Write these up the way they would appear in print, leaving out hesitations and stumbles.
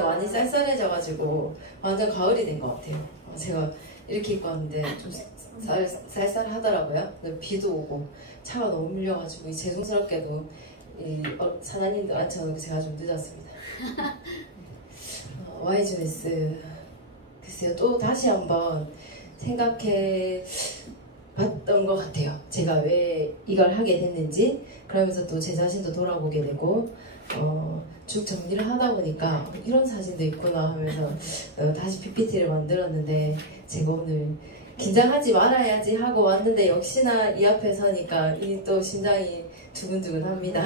많이 쌀쌀해져가지고 완전 가을이 된 것 같아요. 제가 이렇게 입고 왔는데 좀 쌀쌀하더라고요. 비도 오고 차가 너무 밀려가지고 죄송스럽게도 사장님도 앉혀놓고 제가 좀 늦었습니다. YGS 글쎄요, 또 다시 한번 생각해 봤던 것 같아요. 제가 왜 이걸 하게 됐는지. 그러면서 또 제 자신도 돌아보게 되고 쭉 정리를 하다 보니까 이런 사진도 있구나 하면서 다시 PPT를 만들었는데, 제가 오늘 긴장하지 말아야지 하고 왔는데 역시나 이 앞에 서니까 또 심장이 두근두근 합니다.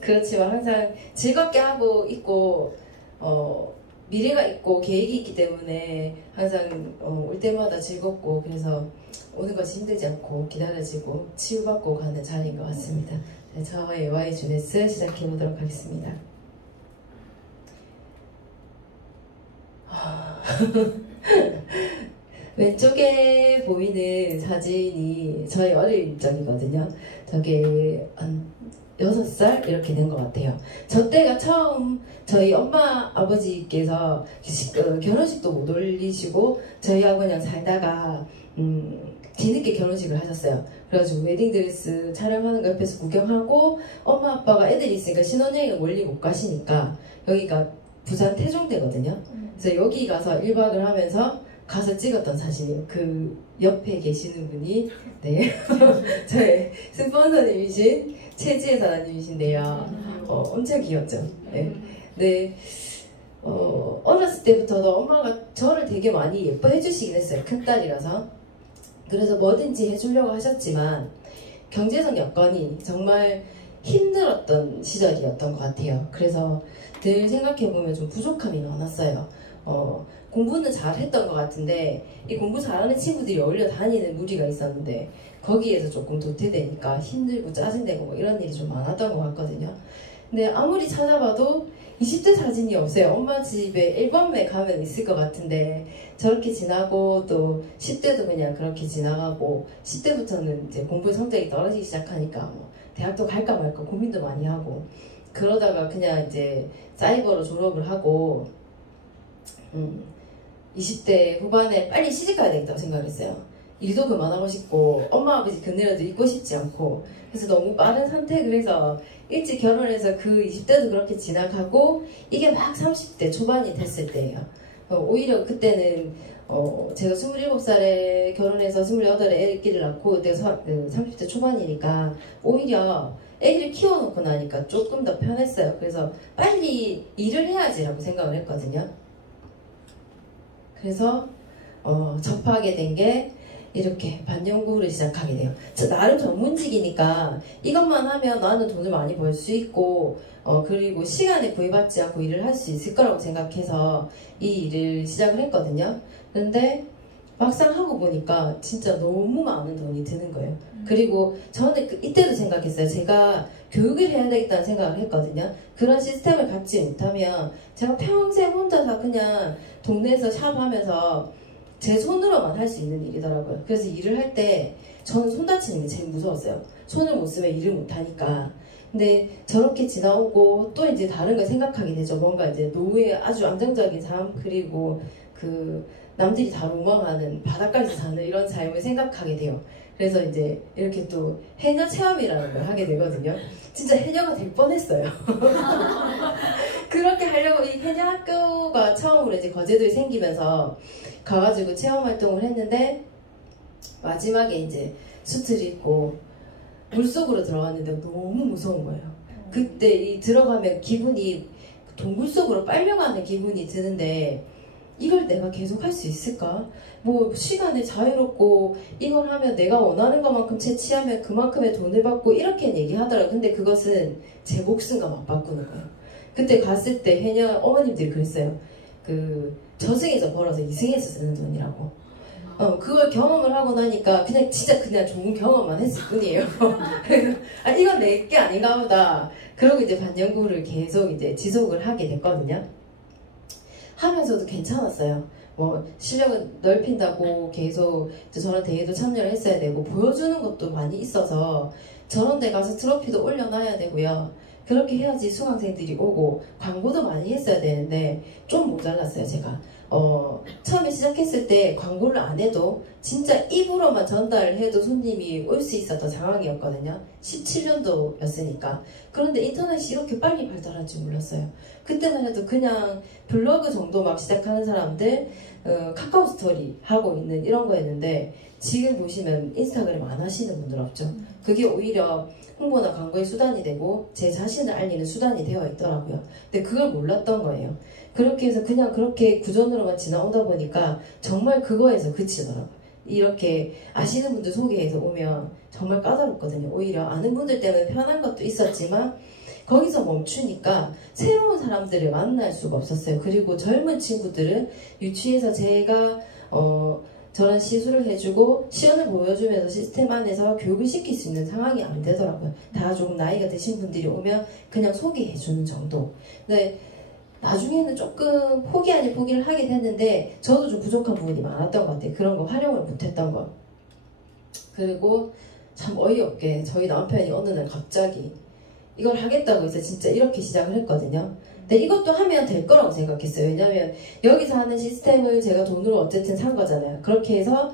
그렇지만 항상 즐겁게 하고 있고 미래가 있고 계획이 있기 때문에 항상 올 때마다 즐겁고, 그래서 오는 것이 힘들지 않고 기다려지고 치유받고 가는 자리인 것 같습니다. 네, 저의 YGS 시작해보도록 하겠습니다. 왼쪽에 보이는 사진이 저희 어릴 적이거든요. 저게 한 6살 이렇게 된 것 같아요. 저 때가 처음 저희 엄마 아버지께서 결혼식도 못 올리시고 저희하고 그냥 살다가 뒤늦게 결혼식을 하셨어요. 그래가지고 웨딩드레스 촬영하는 거 옆에서 구경하고, 엄마 아빠가 애들이 있으니까 신혼여행을 멀리 못 가시니까 여기가 부산 태종대거든요. 그래서 여기 가서 1박을 하면서 가서 찍었던 사진이에요. 그 옆에 계시는 분이 네 저의 스폰서님이신 최지혜 사장님이신데요. 엄청 귀엽죠. 네. 네. 어렸을 때부터도 엄마가 저를 되게 많이 예뻐해 주시긴 했어요. 큰딸이라서. 그래서 뭐든지 해주려고 하셨지만 경제적 여건이 정말 힘들었던 시절이었던 것 같아요. 그래서 늘 생각해보면 좀 부족함이 많았어요. 공부는 잘했던 것 같은데 이 공부 잘하는 친구들이 어울려 다니는 무리가 있었는데 거기에서 조금 도태되니까 힘들고 짜증내고 뭐 이런 일이 좀 많았던 것 같거든요. 근데 아무리 찾아봐도 20대 사진이 없어요. 엄마 집에 앨범에 가면 있을 것 같은데 저렇게 지나고 또 10대도 그냥 그렇게 지나가고, 10대부터는 이제 공부 성적이 떨어지기 시작하니까 뭐 대학도 갈까 말까 고민도 많이 하고, 그러다가 그냥 이제 사이버로 졸업을 하고 20대 후반에 빨리 시집가야 되겠다고 생각했어요. 일도 그만하고 싶고 엄마 아버지 곁내려도 있고 싶지 않고, 그래서 너무 빠른 선택을 해서 일찍 결혼해서 그 20대도 그렇게 지나가고 이게 막 30대 초반이 됐을 때예요. 오히려 그때는 제가 27살에 결혼해서 28에 애기를 낳고 그때가 30대 초반이니까 오히려 애기를 키워놓고 나니까 조금 더 편했어요. 그래서 빨리 일을 해야지라고 생각을 했거든요. 그래서 접하게 된 게 이렇게 반영구를 시작하게 돼요. 나름 전문직이니까 이것만 하면 나는 돈을 많이 벌 수 있고 그리고 시간에 구애받지 않고 일을 할 수 있을 거라고 생각해서 이 일을 시작을 했거든요. 그런데 막상 하고 보니까 진짜 너무 많은 돈이 드는 거예요. 그리고 저는 이때도 생각했어요. 제가 교육을 해야 되겠다는 생각을 했거든요. 그런 시스템을 갖지 못하면 제가 평생 혼자서 그냥 동네에서 샵하면서 제 손으로만 할 수 있는 일이더라고요. 그래서 일을 할 때 저는 손 다치는 게 제일 무서웠어요. 손을 못 쓰면 일을 못 하니까. 근데 저렇게 지나오고 또 이제 다른 걸 생각하게 되죠. 뭔가 이제 노후의 아주 안정적인 삶, 그리고 남들이 다 로망하는 바닷가에서 사는 이런 삶을 생각하게 돼요. 그래서 이제 이렇게 또 해녀 체험이라는 걸 하게 되거든요. 진짜 해녀가 될 뻔했어요. 그렇게 하려고 이 해녀 학교가 처음으로 이제 거제도에 생기면서 가가지고 체험 활동을 했는데, 마지막에 이제 수트를 입고 물속으로 들어갔는데 너무 무서운 거예요. 그때 들어가면 기분이 동굴 속으로 빨려가는 기분이 드는데, 이걸 내가 계속 할 수 있을까? 뭐 시간이 자유롭고 이걸 하면 내가 원하는 것만큼 채취하면 그만큼의 돈을 받고 이렇게 얘기하더라고요. 근데 그것은 제 목숨과 맞바꾸는 거예요. 그때 갔을 때 해녀 어머님들이 그랬어요. 저승에서 벌어서 이승에서 쓰는 돈이라고. 그걸 경험을 하고 나니까 진짜 그냥 좋은 경험만 했을 뿐이에요. 그래서 이건 내 게 아닌가 보다. 그러고 이제 반영구를 계속 이제 지속을 하게 됐거든요. 하면서도 괜찮았어요. 뭐 실력을 넓힌다고 계속 저런 대회도 참여를 했어야 되고 보여주는 것도 많이 있어서 저런 데 가서 트로피도 올려놔야 되고요. 그렇게 해야지 수강생들이 오고 광고도 많이 했어야 되는데 좀 모자랐어요 제가. 처음에 시작했을 때 광고를 안 해도 진짜 입으로만 전달을 해도 손님이 올 수 있었던 상황이었거든요. 17년도였으니까. 그런데 인터넷이 이렇게 빨리 발달할 줄 몰랐어요. 그때만 해도 그냥 블로그 정도 막 시작하는 사람들 카카오 스토리 하고 있는 이런 거였는데 지금 보시면 인스타그램 안 하시는 분들 없죠. 그게 오히려 홍보나 광고의 수단이 되고 제 자신을 알리는 수단이 되어 있더라고요. 근데 그걸 몰랐던 거예요. 그렇게 해서 그냥 그렇게 구전으로만 지나오다 보니까 정말 그거에서 그치더라고요. 이렇게 아시는 분들 소개해서 오면 정말 까다롭거든요. 오히려 아는 분들 때문에 편한 것도 있었지만 거기서 멈추니까 새로운 사람들을 만날 수가 없었어요. 그리고 젊은 친구들은 유치해서 제가 저런 시술을 해주고 시연을 보여주면서 시스템 안에서 교육을 시킬 수 있는 상황이 안 되더라고요. 다 조금 나이가 드신 분들이 오면 그냥 소개해주는 정도. 근데 나중에는 조금 포기 아닌 포기를 하게 됐는데 저도 좀 부족한 부분이 많았던 것 같아요. 그런 거 활용을 못했던 거. 그리고 참 어이없게 저희 남편이 어느 날 갑자기 이걸 하겠다고 해서 진짜 이렇게 시작을 했거든요. 근데 이것도 하면 될 거라고 생각했어요. 왜냐면 여기서 하는 시스템을 제가 돈으로 어쨌든 산 거잖아요. 그렇게 해서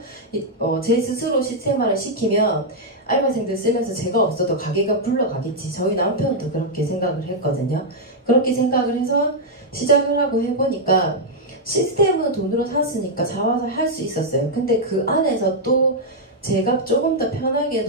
제 스스로 시스템화를 시키면 알바생들 쓰면서 제가 없어도 가게가 굴러가겠지. 저희 남편도 그렇게 생각을 했거든요. 그렇게 생각을 해서 시작을 하고 해보니까 시스템은 돈으로 샀으니까 잡아서 할 수 있었어요. 근데 그 안에서 또 제가 조금 더 편하게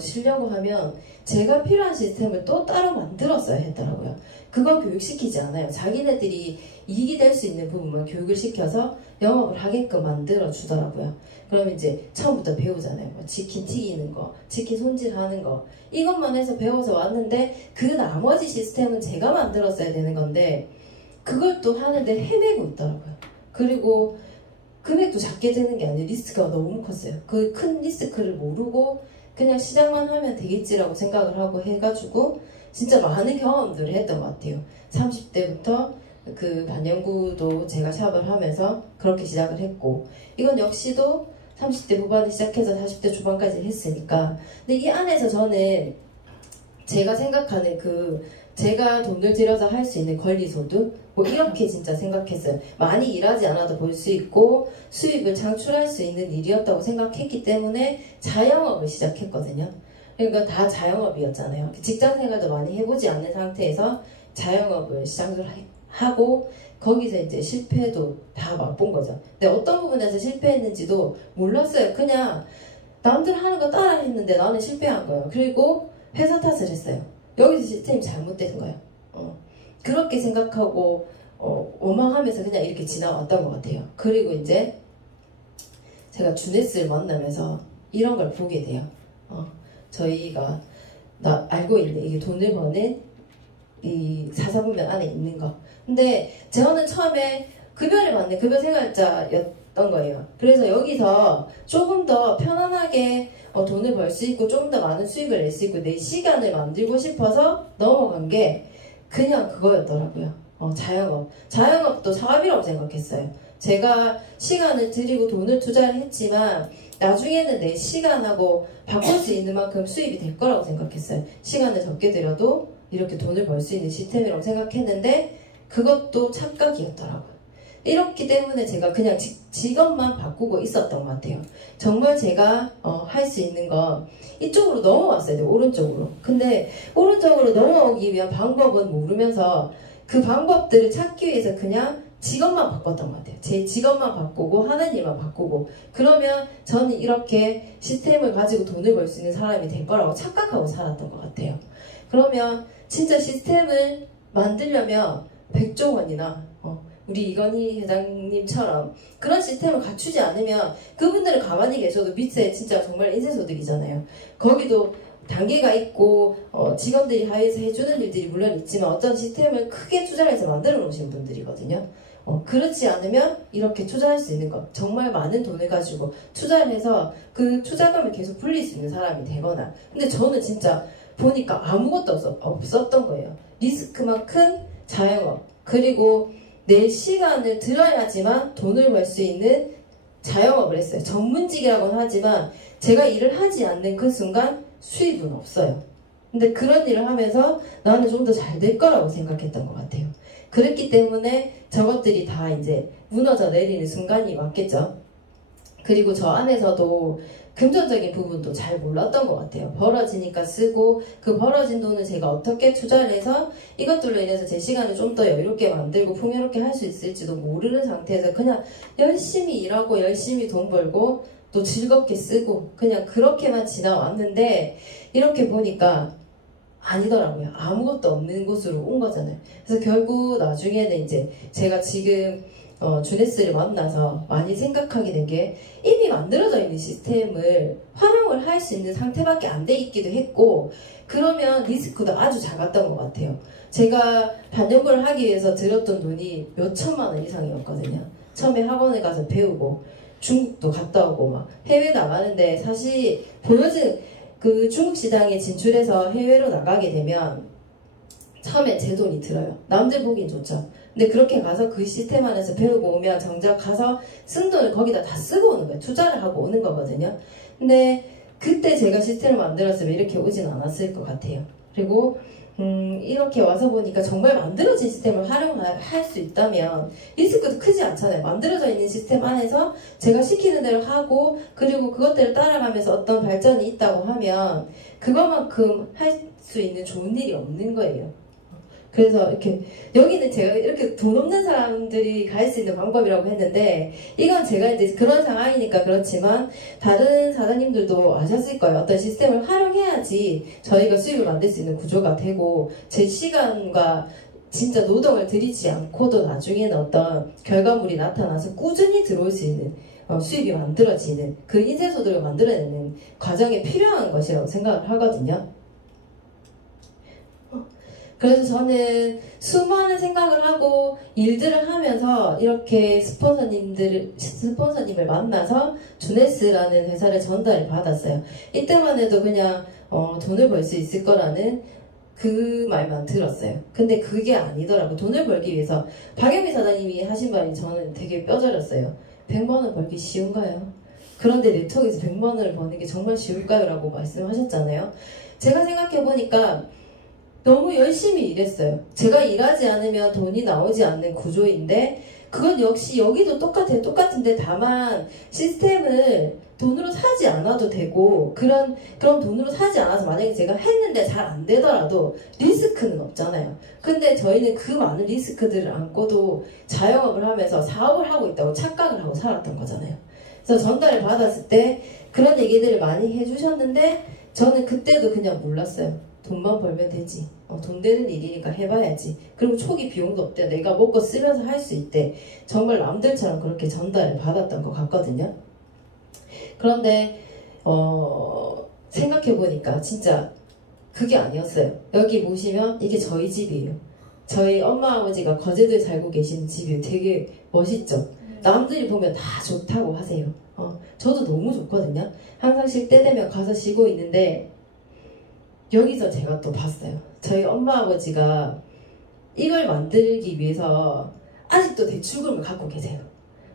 쉬려고 하면 제가 필요한 시스템을 또 따로 만들었어야 했더라고요. 그건 교육시키지 않아요. 자기네들이 이익이 될 수 있는 부분만 교육을 시켜서 영업을 하게끔 만들어 주더라고요. 그럼 이제 처음부터 배우잖아요. 뭐 치킨 튀기는 거, 치킨 손질하는 거, 이것만 해서 배워서 왔는데 그 나머지 시스템은 제가 만들었어야 되는 건데 그걸 또 하는데 헤매고 있더라고요. 그리고 금액도 작게 되는 게 아니라 리스크가 너무 컸어요. 그 큰 리스크를 모르고 그냥 시작만 하면 되겠지라고 생각을 하고 해가지고 진짜 많은 경험들을 했던 것 같아요. 30대부터 그 반영구도 제가 샵을 하면서 그렇게 시작을 했고, 이건 역시도 30대 후반에 시작해서 40대 초반까지 했으니까. 근데 이 안에서 저는 제가 생각하는 제가 돈을 들여서 할 수 있는 권리소득, 뭐 이렇게 진짜 생각했어요. 많이 일하지 않아도 벌 수 있고 수입을 창출할 수 있는 일이었다고 생각했기 때문에 자영업을 시작했거든요. 그러니까 다 자영업이었잖아요. 직장 생활도 많이 해보지 않는 상태에서 자영업을 시작을 하고 거기서 이제 실패도 다 맛본 거죠. 근데 어떤 부분에서 실패했는지도 몰랐어요. 그냥 남들 하는 거 따라 했는데 나는 실패한 거예요. 그리고 회사 탓을 했어요. 여기서 시스템이 잘못된 거예요. 그렇게 생각하고 원망하면서 그냥 이렇게 지나왔던 것 같아요. 그리고 이제 제가 주네스를 만나면서 이런 걸 보게 돼요. 저희가 알고 있는 이게 돈을 버는 이 사사분면 안에 있는 거. 근데 저는 처음에 급여를 받는 급여 생활자였던 거예요. 그래서 여기서 조금 더 편안하게 돈을 벌 수 있고 조금 더 많은 수익을 낼 수 있고 내 시간을 만들고 싶어서 넘어간 게 그냥 그거였더라고요. 자영업도 사업이라고 생각했어요. 제가 시간을 들이고 돈을 투자를 했지만 나중에는 내 시간하고 바꿀 수 있는 만큼 수입이 될 거라고 생각했어요. 시간을 적게 들여도 이렇게 돈을 벌 수 있는 시스템이라고 생각했는데 그것도 착각이었더라고요. 이렇기 때문에 제가 그냥 직업만 바꾸고 있었던 것 같아요. 정말 제가 할 수 있는 건 이쪽으로 넘어왔어야 돼요. 오른쪽으로. 근데 오른쪽으로 넘어오기 위한 방법은 모르면서 그 방법들을 찾기 위해서 그냥 직업만 바꿨던 것 같아요. 제 직업만 바꾸고 하는 일만 바꾸고 그러면 저는 이렇게 시스템을 가지고 돈을 벌 수 있는 사람이 될 거라고 착각하고 살았던 것 같아요. 그러면 진짜 시스템을 만들려면 100조 원이나 우리 이건희 회장님처럼 그런 시스템을 갖추지 않으면 그분들은 가만히 계셔도 밑에 진짜 정말 인쇄소득이잖아요. 거기도 단계가 있고 직원들이 하에서 해주는 일들이 물론 있지만 어떤 시스템을 크게 투자를 해서 만들어 놓으신 분들이거든요. 그렇지 않으면 이렇게 투자할 수 있는 것, 정말 많은 돈을 가지고 투자를 해서 그 투자금을 계속 불릴 수 있는 사람이 되거나. 근데 저는 진짜 보니까 아무것도 없었던 거예요. 리스크만 큰 자영업, 그리고 내 시간을 들어야지만 돈을 벌 수 있는 자영업을 했어요. 전문직이라고는 하지만 제가 일을 하지 않는 그 순간 수입은 없어요. 근데 그런 일을 하면서 나는 좀 더 잘 될 거라고 생각했던 것 같아요. 그랬기 때문에 저것들이 다 이제 무너져 내리는 순간이 왔겠죠. 그리고 저 안에서도 금전적인 부분도 잘 몰랐던 것 같아요. 벌어지니까 쓰고 그 벌어진 돈을 제가 어떻게 투자를 해서 이것들로 인해서 제 시간을 좀 더 여유롭게 만들고 풍요롭게 할 수 있을지도 모르는 상태에서 그냥 열심히 일하고 열심히 돈 벌고 또 즐겁게 쓰고 그냥 그렇게만 지나왔는데 이렇게 보니까 아니더라고요. 아무것도 없는 곳으로 온 거잖아요. 그래서 결국 나중에는 이제 제가 지금 주네스를 만나서 많이 생각하게 된 게 이미 만들어져 있는 시스템을 활용을 할 수 있는 상태밖에 안 돼 있기도 했고 그러면 리스크도 아주 작았던 것 같아요. 제가 반영을 하기 위해서 들였던 돈이 몇 천만 원 이상이었거든요. 처음에 학원에 가서 배우고 중국도 갔다 오고 막 해외 나가는데 사실 보여진 그 중국 시장에 진출해서 해외로 나가게 되면 처음에 제 돈이 들어요. 남들 보기엔 좋죠. 근데 그렇게 가서 그 시스템 안에서 배우고 오면 정작 가서 쓴 돈을 거기다 다 쓰고 오는 거예요. 투자를 하고 오는 거거든요. 근데 그때 제가 시스템을 만들었으면 이렇게 오진 않았을 것 같아요. 그리고 이렇게 와서 보니까 정말 만들어진 시스템을 활용할 수 있다면 리스크도 크지 않잖아요. 만들어져 있는 시스템 안에서 제가 시키는 대로 하고 그리고 그것들을 따라가면서 어떤 발전이 있다고 하면 그것만큼 할 수 있는 좋은 일이 없는 거예요. 그래서 이렇게 여기는 제가 이렇게 돈 없는 사람들이 갈 수 있는 방법이라고 했는데 이건 제가 이제 그런 상황이니까 그렇지만 다른 사장님들도 아셨을 거예요. 어떤 시스템을 활용해야지 저희가 수익을 만들 수 있는 구조가 되고 제 시간과 진짜 노동을 들이지 않고도 나중에는 어떤 결과물이 나타나서 꾸준히 들어올 수 있는 수익이 만들어지는 그 인쇄소득을 만들어내는 과정에 필요한 것이라고 생각을 하거든요. 그래서 저는 수많은 생각을 하고 일들을 하면서 이렇게 스폰서님을 만나서 주네스라는 회사를 전달을 받았어요. 이때만 해도 그냥 돈을 벌 수 있을 거라는 그 말만 들었어요. 근데 그게 아니더라고. 돈을 벌기 위해서 박영미 사장님이 하신 말이 저는 되게 뼈저렸어요. 100만 원 벌기 쉬운가요? 그런데 네트워크에서 100만 원을 버는 게 정말 쉬울까요? 라고 말씀하셨잖아요. 제가 생각해보니까 너무 열심히 일했어요. 제가 일하지 않으면 돈이 나오지 않는 구조인데 그건 역시 여기도 똑같아요. 똑같은데 다만 시스템을 돈으로 사지 않아도 되고 그런 돈으로 사지 않아서 만약에 제가 했는데 잘 안 되더라도 리스크는 없잖아요. 근데 저희는 그 많은 리스크들을 안고도 자영업을 하면서 사업을 하고 있다고 착각을 하고 살았던 거잖아요. 그래서 전달을 받았을 때 그런 얘기들을 많이 해주셨는데 저는 그때도 그냥 몰랐어요. 돈만 벌면 되지. 돈 되는 일이니까 해봐야지. 그리고 초기 비용도 없대. 내가 먹고 쓰면서 할 수 있대. 정말 남들처럼 그렇게 전달을 받았던 것 같거든요. 그런데 생각해보니까 진짜 그게 아니었어요. 여기 보시면 이게 저희 집이에요. 저희 엄마 아버지가 거제도에 살고 계시는 집이에요. 되게 멋있죠. 남들이 보면 다 좋다고 하세요. 저도 너무 좋거든요. 항상 쉴 때 되면 가서 쉬고 있는데 여기서 제가 또 봤어요. 저희 엄마 아버지가 이걸 만들기 위해서 아직도 대출금을 갖고 계세요.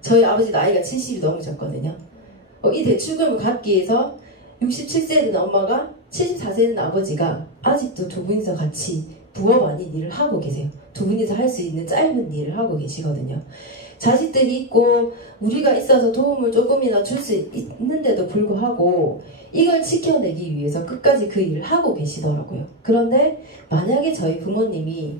저희 아버지 나이가 70이 넘으셨거든요. 이 대출금을 갖기 위해서 67세 된 엄마가 74세 된 아버지가 아직도 두 분이서 같이 부업 아닌 일을 하고 계세요. 두 분이서 할 수 있는 짧은 일을 하고 계시거든요. 자식들이 있고 우리가 있어서 도움을 조금이나 줄 수 있는데도 불구하고 이걸 지켜내기 위해서 끝까지 그 일을 하고 계시더라고요. 그런데 만약에 저희 부모님이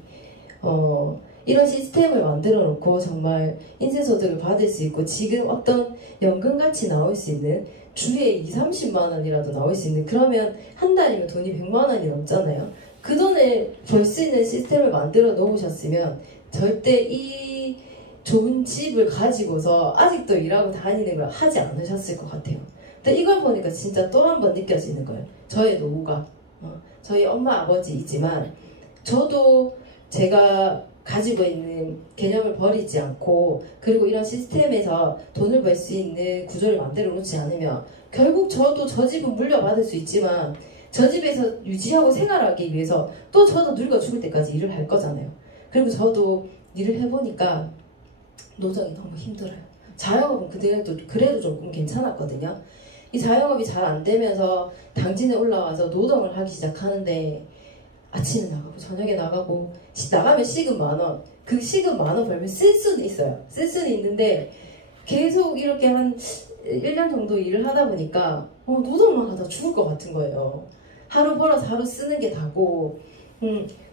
이런 시스템을 만들어 놓고 정말 인쇄소득을 받을 수 있고 지금 어떤 연금같이 나올 수 있는 주에 20, 30만 원이라도 나올 수 있는 그러면 한 달이면 돈이 100만 원이 넘잖아요. 그 돈을 벌 수 있는 시스템을 만들어 놓으셨으면 절대 이 좋은 집을 가지고서 아직도 일하고 다니는 걸 하지 않으셨을 것 같아요. 근데 이걸 보니까 진짜 또 한 번 느껴지는 거예요. 저의 노후가 저희 엄마 아버지이지만 저도 제가 가지고 있는 개념을 버리지 않고 그리고 이런 시스템에서 돈을 벌 수 있는 구조를 만들어 놓지 않으면 결국 저도 저 집은 물려받을 수 있지만 저 집에서 유지하고 생활하기 위해서 또 저도 늙어 죽을 때까지 일을 할 거잖아요. 그리고 저도 일을 해보니까 노정이 너무 힘들어요. 자영업은 그래도 조금 괜찮았거든요. 이 자영업이 잘 안 되면서 당진에 올라와서 노동을 하기 시작하는데 아침에 나가고 저녁에 나가고 나가면 시급 10,000원, 그 시급 10,000원 벌면 쓸 수는 있어요. 쓸 수는 있는데 계속 이렇게 한 1년 정도 일을 하다 보니까 노동만 하다 죽을 것 같은 거예요. 하루 벌어서 하루 쓰는 게 다고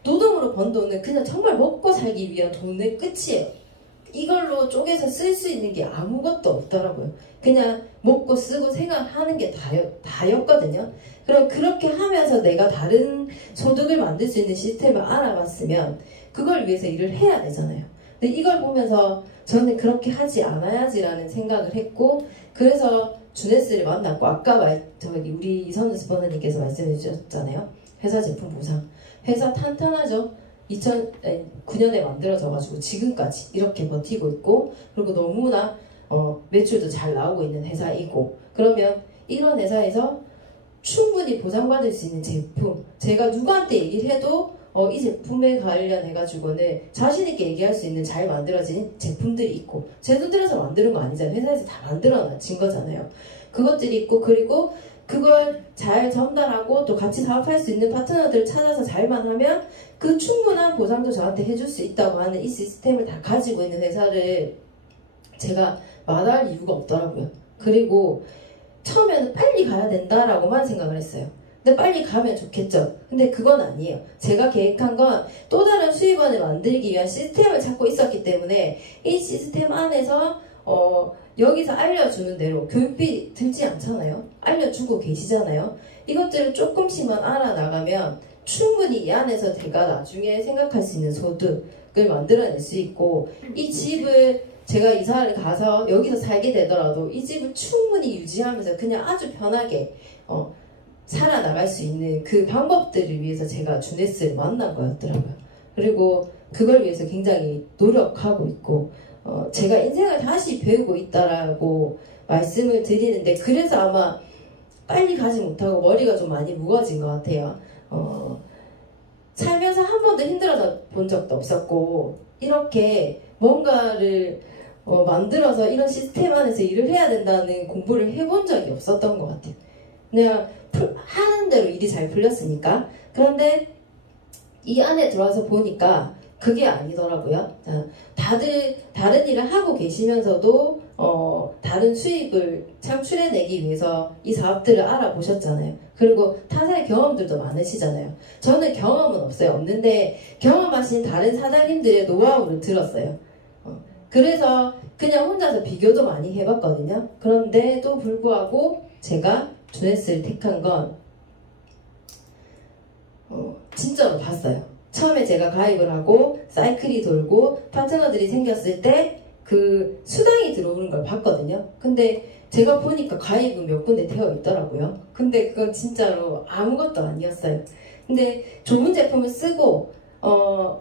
노동으로 번 돈은 그냥 정말 먹고 살기 위한 돈의 끝이에요. 이걸로 쪼개서 쓸 수 있는 게 아무것도 없더라고요. 그냥 먹고 쓰고 생활하는 게 다였거든요. 그럼 그렇게 하면서 내가 다른 소득을 만들 수 있는 시스템을 알아봤으면 그걸 위해서 일을 해야 되잖아요. 근데 이걸 보면서 저는 그렇게 하지 않아야지라는 생각을 했고, 그래서 주네스를 만났고, 아까 우리 이선우 스포너님께서 말씀해 주셨잖아요. 회사 제품 보상. 회사 탄탄하죠. 2009년에 만들어져가지고 지금까지 이렇게 버티고 있고, 그리고 너무나 매출도 잘 나오고 있는 회사이고, 그러면 이런 회사에서 충분히 보장받을 수 있는 제품, 제가 누구한테 얘기를 해도 이 제품에 관련해가지고는 자신있게 얘기할 수 있는 잘 만들어진 제품들이 있고, 제 돈 들여서 만드는 거 아니잖아요. 회사에서 다 만들어진 거잖아요. 그것들이 있고, 그리고 그걸 잘 전달하고 또 같이 사업할 수 있는 파트너들을 찾아서 잘만 하면 그 충분한 보상도 저한테 해줄 수 있다고 하는 이 시스템을 다 가지고 있는 회사를 제가 말할 이유가 없더라고요. 그리고 처음에는 빨리 가야 된다라고만 생각을 했어요. 근데 빨리 가면 좋겠죠. 근데 그건 아니에요. 제가 계획한 건 또 다른 수익원을 만들기 위한 시스템을 찾고 있었기 때문에 이 시스템 안에서 여기서 알려주는 대로 교육비 들지 않잖아요. 알려주고 계시잖아요. 이것들을 조금씩만 알아나가면 충분히 이 안에서 제가 나중에 생각할 수 있는 소득을 만들어낼 수 있고, 이 집을 제가 이사를 가서 여기서 살게 되더라도 이 집을 충분히 유지하면서 그냥 아주 편하게 살아나갈 수 있는 그 방법들을 위해서 제가 주네스를 만난 거였더라고요. 그리고 그걸 위해서 굉장히 노력하고 있고, 제가 인생을 다시 배우고 있다라고 말씀을 드리는데, 그래서 아마 빨리 가지 못하고 머리가 좀 많이 무거워진 것 같아요. 살면서 한 번도 힘들어서 본 적도 없었고, 이렇게 뭔가를 만들어서 이런 시스템 안에서 일을 해야 된다는 공부를 해본 적이 없었던 것 같아요. 그냥 하는 대로 일이 잘 풀렸으니까. 그런데 이 안에 들어와서 보니까 그게 아니더라고요. 다들 다른 일을 하고 계시면서도 다른 수입을 창출해내기 위해서 이 사업들을 알아보셨잖아요. 그리고 타사의 경험들도 많으시잖아요. 저는 경험은 없어요. 없는데 경험하신 다른 사장님들의 노하우를 들었어요. 그래서 그냥 혼자서 비교도 많이 해봤거든요. 그런데도 불구하고 제가 주네스를 택한 건 진짜로 봤어요. 처음에 제가 가입을 하고 사이클이 돌고 파트너들이 생겼을 때 그 수당이 들어오는 걸 봤거든요. 근데 제가 보니까 가입은 몇 군데 되어 있더라고요. 근데 그건 진짜로 아무것도 아니었어요. 근데 좋은 제품을 쓰고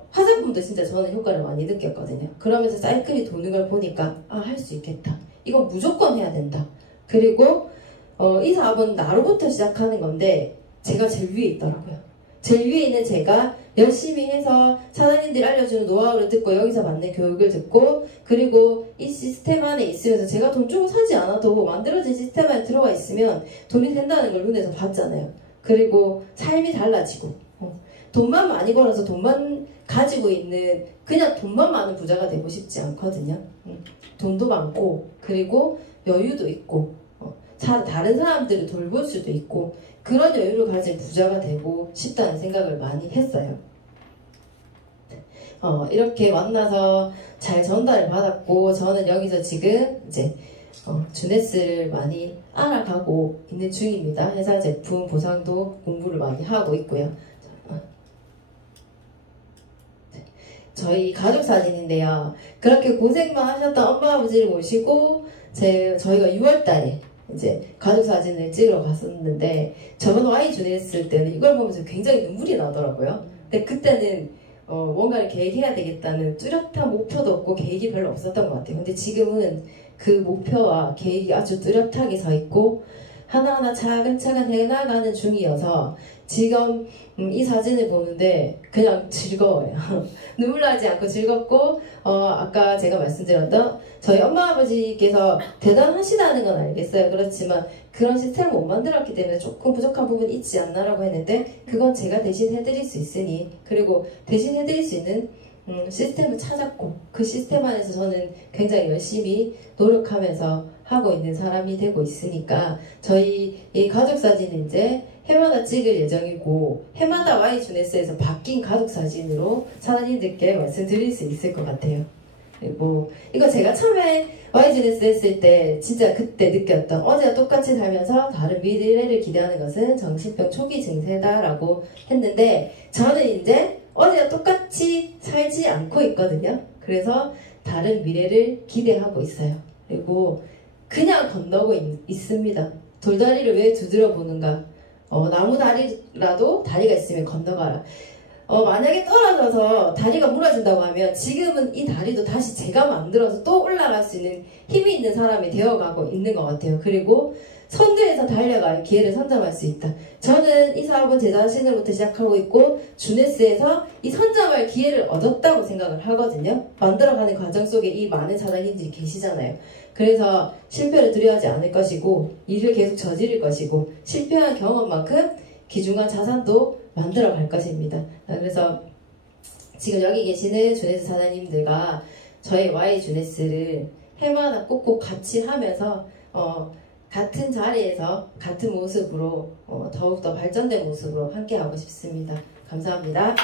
화장품도 진짜 저는 효과를 많이 느꼈거든요. 그러면서 사이클이 도는 걸 보니까 할 수 있겠다. 이건 무조건 해야 된다. 그리고 이 사업은 나로부터 시작하는 건데 제가 제일 위에 있더라고요. 제일 위에 있는 제가 열심히 해서 사장님들이 알려주는 노하우를 듣고 여기서 받는 교육을 듣고, 그리고 이 시스템 안에 있으면서 제가 돈 주고 사지 않아도 만들어진 시스템 안에 들어가 있으면 돈이 된다는 걸 눈에서 봤잖아요. 그리고 삶이 달라지고 돈만 많이 벌어서 돈만 가지고 있는, 그냥 돈만 많은 부자가 되고 싶지 않거든요. 돈도 많고 그리고 여유도 있고 다른 사람들을 돌볼 수도 있고 그런 여유를 가진 부자가 되고 싶다는 생각을 많이 했어요. 이렇게 만나서 잘 전달을 받았고, 저는 여기서 지금 이제 주네스를 많이 알아가고 있는 중입니다. 회사 제품 보상도 공부를 많이 하고 있고요. 저희 가족 사진인데요. 그렇게 고생만 하셨던 엄마 아버지를 모시고 저희가 6월달에 이제 가족 사진을 찍으러 갔었는데, 저번 Y 주냈을 때는 이걸 보면서 굉장히 눈물이 나더라고요. 근데 그때는 뭔가를 계획해야 되겠다는 뚜렷한 목표도 없고 계획이 별로 없었던 것 같아요. 근데 지금은 그 목표와 계획이 아주 뚜렷하게 서 있고, 하나하나 차근차근 해나가는 중이어서 지금 이 사진을 보는데 그냥 즐거워요. 눈물 나지 않고 즐겁고 아까 제가 말씀드렸던 저희 엄마 아버지께서 대단하시다는 건 알겠어요. 그렇지만 그런 시스템을 못 만들었기 때문에 조금 부족한 부분이 있지 않나라고 했는데 그건 제가 대신 해드릴 수 있으니 그리고 대신 해드릴 수 있는 시스템을 찾았고 그 시스템 안에서 저는 굉장히 열심히 노력하면서 하고 있는 사람이 되고 있으니까 저희 이 가족사진은 이제 해마다 찍을 예정이고 해마다 Y주네스에서 바뀐 가족사진으로 사장님들께 말씀드릴 수 있을 것 같아요. 그리고 이거 제가 처음에 Y주네스 했을 때 진짜 그때 느꼈던 어제와 똑같이 살면서 다른 미래를 기대하는 것은 정신병 초기 증세다라고 했는데 저는 이제 어제와 똑같이 살지 않고 있거든요. 그래서 다른 미래를 기대하고 있어요. 그리고 그냥 건너고 있습니다. 돌다리를 왜 두드려 보는가? 나무 다리라도 다리가 있으면 건너가라. 만약에 떨어져서 다리가 무너진다고 하면 지금은 이 다리도 다시 제가 만들어서 또 올라갈 수 있는 힘이 있는 사람이 되어가고 있는 것 같아요. 그리고 선두에서 달려갈 기회를 선점할 수 있다. 저는 이 사업은 제 자신으로부터 시작하고 있고 주네스에서 이 선점할 기회를 얻었다고 생각을 하거든요. 만들어가는 과정 속에 이 많은 사장님들이 계시잖아요. 그래서 실패를 두려워하지 않을 것이고 일을 계속 저지를 것이고 실패한 경험만큼 귀중한 자산도 만들어 갈 것입니다. 그래서 지금 여기 계시는 주네스 사장님들과 저희 Y주네스를 해마다 꼭꼭 같이 하면서 같은 자리에서 같은 모습으로 더욱더 발전된 모습으로 함께 하고 싶습니다. 감사합니다.